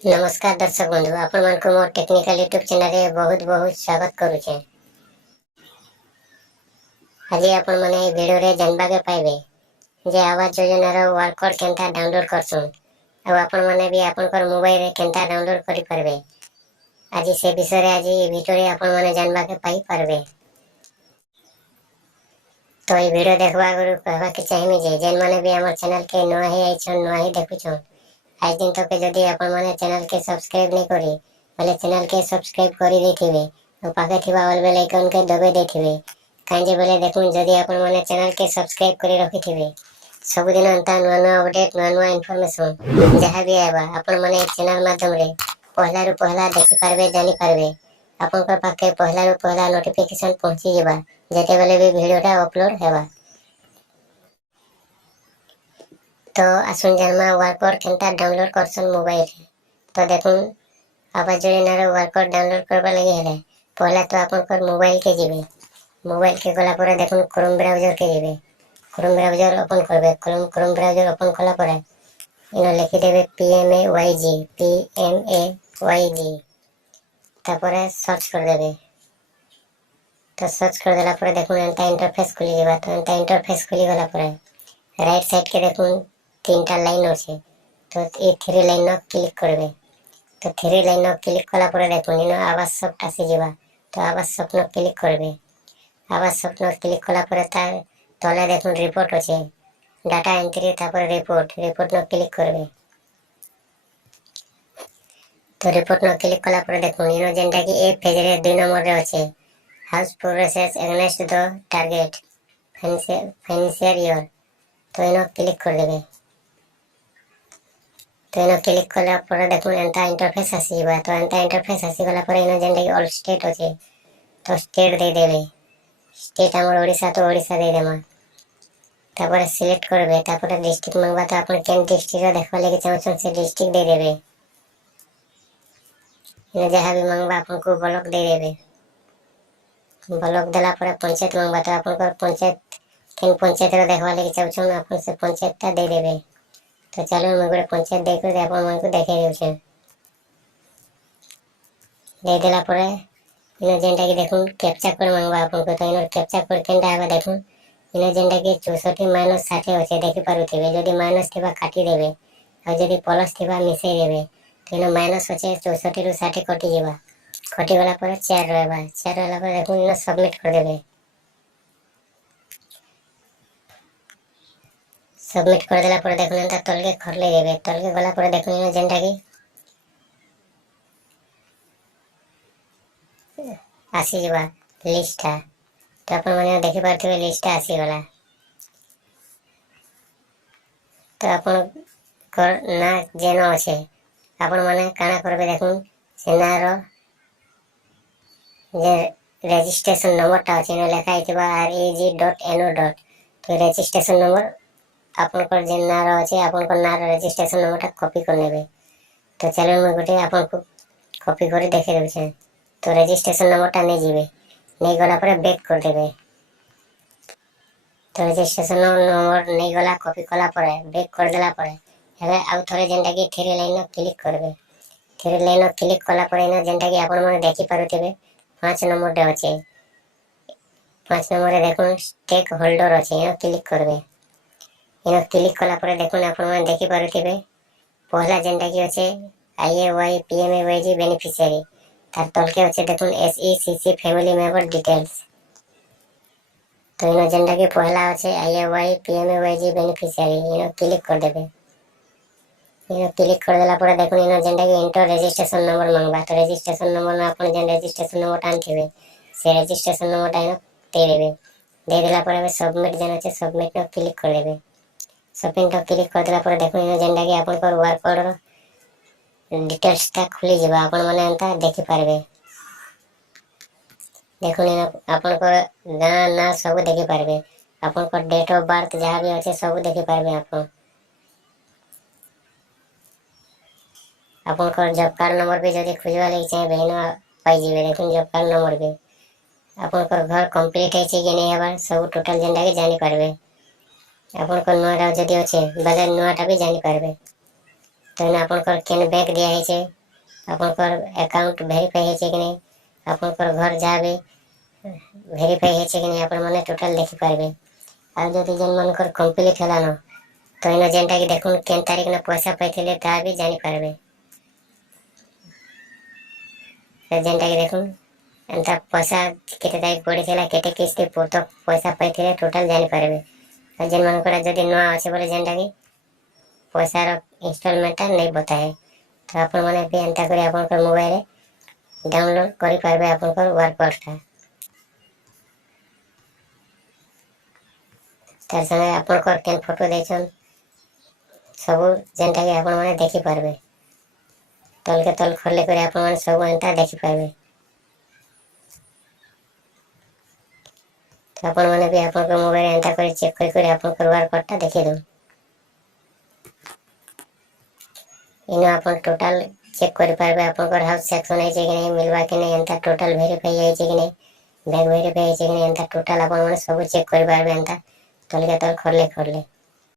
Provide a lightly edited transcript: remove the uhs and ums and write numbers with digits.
नमस्कार दर्शक बंधु आपण मान को मोर टेक्निकल यूट्यूब चैनल रे बहुत बहुत स्वागत करू छे। आज आपण माने वीडियो रे जानबा के पाइबे जे आवाज योजना रो वर्कआउट केनता डाउनलोड करछन आ आपण माने भी आपण कर मोबाइल रे केनता डाउनलोड करि परबे। आज से विषय रे आज वीडियो रे आपण माने जानबा के पाई परबे। तो ये वीडियो देखबा गुरु कहबा के चाहिए जे जेन माने भी हमर चैनल के नवा ही आइछन नवा ही देखुछन आज दिन तक जदि आपण माने चैनल के सब्सक्राइब नहीं करी पहले चैनल के सब्सक्राइब करी देथिबे और पाखे थिबा ऑल बेल आइकन के दबे देथिबे कांजे बोले देखुन जदि आपण माने चैनल के सब्सक्राइब करी रखिथिबे सब दिन अंता नुआ नुआ अपडेट नुआ नुआ इन्फॉर्मेशन जहां भी आबा आपण माने चैनल माध्यम रे पहला रु पहला देखि पारबे जानि पारबे आपण को पाखे पहला रु पहला नोटिफिकेशन पहुंची जेबा जेते बेले भी वीडियोटा अपलोड हेबा। तो आसुन जन्मा वर्कआउट केनता डाउनलोड करसन मोबाइल रे तो देखुन आवाज जोड़े वर्कआउट डाउनलोड करबा लगी हेले पहला तो अपन कर मोबाइल के जीबे मोबाइल के गला पर देखुन क्रोम ब्राउजर के जीबे क्रोम ब्राउजर ओपन करबे क्रोम ब्राउजर ओपन कला पर इनो लिखि देबे PMAYG तापर सर्च कर देबे तो सर्च कर देला पर देखुन एंता इंटरफेस खुली जेबा तो एंता इंटरफेस खुली गला पर राइट साइड के देखुन तीनटा लाइन अछि तो ए थ्री लाइन न क्लिक करबे तो थ्री लाइन न क्लिक कला पर देखुन इनो आवाज सब आसी जेबा तो आवाज सब न क्लिक करबे आवाज सब न क्लिक कला पर तार तले देखुन रिपोर्ट अछि डाटा एंट्री तापर रिपोर्ट न क्लिक करबे तो रिपोर्ट न क्लिक कला पर देखुन इनो जेंटा कि ए पेज रे 2 नंबर रे अछि house progresses against the target financial year तो इनो क्लिक कर देबे तो इनो क्लिक कला पर देखुन एंता इंटरफेस आसी जेबा तो एंता इंटरफेस आसी गला पर इनो जेंटा कि ऑल स्टेट अछि तो स्टेट दे देबे स्टेट हमर ओडिशा तो ओडिशा दे देमा तापर सिलेक्ट करबे तापर डिस्ट्रिक्ट मांगबा तो अपन केन डिस्ट्रिक्ट रे देखबा लागि चाहछन से डिस्ट्रिक्ट दे देबे इनो जहां भी मांगबा अपन को ब्लॉक दे देबे ब्लॉक देला पर पंचायत मांगबा तो अपन को पंचायत केन पंचायत रे देखबा लागि चाहछन अपन से पंचायत ता दे देबे तो चलो मैं गोटे पंचायत दे कर अपन मन को देखे देउछे दे देला पर इनो जेंटा कि देखुन कैप्चा कोड मांगबा अपन को तो इनो कैप्चा कोड केनटा आबा देखुन इनो जेंटा कि 64 - 60 होचे देखि पारुथिबे जदि माइनस थिबा काटी देबे आ जदि प्लस थिबा मिसै देबे तो इनो माइनस होचे 64 रु 60 कटि जेबा कटि गला पर 4 रहबा 4 रहला पर देखुन इनो सबमिट कर देबे सबमिट कर देला पर देखुन एंता तल के खरले देबे तल के गला पर देखुन इनो जेंटा कि आसी जेबा लिस्ट तो अपन माने देखि पारथिबे लिस्ट आसी गला तो अपन कर ना जेनो अछि अपन माने काना करबे देखुन से ना रो जे रजिस्ट्रेशन नंबर ता अछि न लेखा आइतबा reg.no. तो रजिस्ट्रेशन नंबर अपन कर जे ना रो अछि अपन को ना रजिस्ट्रेशन नंबर ता कॉपी कर लेबे तो चलो मैं गोटे अपन को कॉपी करी देखे देबे छे तो रजिस्ट्रेशन नंबर ता नै जीबे नै गला पर बैक कर देबे तो रजिस्ट्रेशन नंबर नै गला कॉपी कला पर बैक कर देला पर हेबे आउ थोड़े जेंटा कि थ्री लाइन न क्लिक करबे थ्री लाइन न क्लिक कला पर इनो जेंटा कि अपन माने देखि पारुथिबे 5 नंबर रे अछि 5 नंबर रे देखुन स्टेक होल्डर अछि इनो क्लिक करबे इनो क्लिक कला पर देखुन अपन माने देखि पारुथिबे पहला जेंटा कि अछि IAY PMAYG बेनिफिशियरी तार तल के अछि देखुन SECC फैमिली मेंबर डिटेल्स तो इनो जेंटा कि पहला अछि IAY PMAYG बेनिफिशियरी इनो क्लिक कर देबे इनो क्लिक कर देला पर देखुन इनो जेंटा कि इंटर रजिस्ट्रेशन नंबर मांगबा तो रजिस्ट्रेशन नंबर में अपन जेन रजिस्ट्रेशन नंबर टानथिबे से रजिस्ट्रेशन नंबर टा दे देबे दे देला पर सबमिट जेन अछि सबमिट न क्लिक कर देबे सबमिट न क्लिक कर देला पर देखुन इनो जेंटा कि अपन को वर्कआउट डिटेल्स ता खुली जेबा अपन माने एंता देखि पारबे देखुन इनो अपन को ना सब देखि पारबे अपन को डेट ऑफ बर्थ जहां भी अछि सब देखि पारबे अपन को जॉब कार्ड नंबर भी जदि खोजवा लागि चाहे इनो पाई जेबे देखुन जॉब कार्ड नंबर भी अपन को घर कंप्लीट है कि नहीं हेबा सब टोटल जेंटा कि जानि पारबे अपन को नुआ जदि अछि बेले नुआ टा भी जानि पारबे तो इन आपनकर केन बैंक दिया है छे आपनकर अकाउंट वेरीफाई है कि नहीं आपनकर घर जाबे वेरीफाई है कि नहीं आपण माने टोटल देखि पारबे आ जदि जन मनकर कंप्लीट होला न तो इन जेनटा कि देखुन केन तारीख न पैसा पाइथिले ता भी जानि पारबे तो जेनटा कि देखुन एंता पैसा केते तारीख पड़िथिला केते किस्ती पूर्त पैसा पाइथिले टोटल जानि पारबे जेन मनकर जदि नुआ अछि बोले जेनटा कि पैसा रो इंस्टॉलमेंट नहीं बताए तो आपण माने भी एंता करी आपनकर मोबाइल रे डाउनलोड करि पारबे आपनकर वर्कआउट का तार संगे आपनकर केन फोटो देछन सब जेनटा कि आपण माने देखि पारबे तल के तल खोले करे आपण माने सब एंता देखि पारबे तो आपण माने भी आपनकर मोबाइल एंता करी चेक करी आपनकर वर्कआउट देखि दो इन अपन टोटल चेक कर पारबे आपनकर हाउस सेक्शन है कि नहीं मिलवा कि नहीं एंता टोटल वेरीफाई है कि नहीं बैग वेरीफाई है कि नहीं एंता टोटल अपन माने सब चेक कर पारबे एंता तल के तल खोले